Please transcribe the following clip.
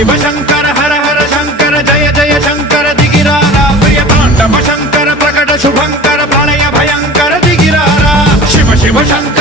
शिव शंकर हर हर शंकर जय जय शंकर दिगिरारा प्रिय तांडव शंकर प्रकट शुभंकर प्रलय भयंकर दिगिरारा शिव शिव शंकर